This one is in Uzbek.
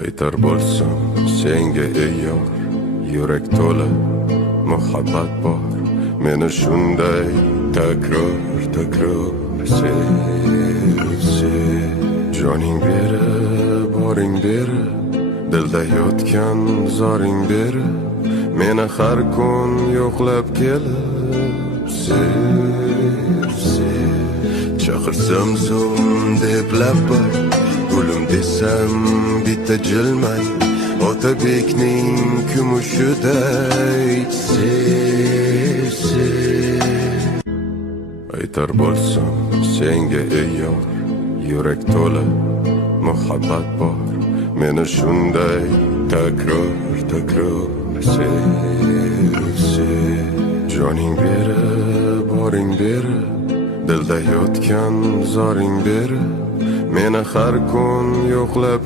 aytar bo'lsam senga ey yor, yurak to'la muhabbat bor. Meni shunday takror sev. Joning beri, boring beri, dilda yotgan zoring beri, meni har kun yo'qlab kelib sev. Chaqirsam zum deb labbay, gulim desam bitta jilmay, Otabekning kumushiday sev. Aytar bo'lsam senga ey yor, yurak to'la muhabbat bor. Meni shunday takror sev. Joning beri, boring beri, dilda yotgan zoring beri, meni har kun yo'qlab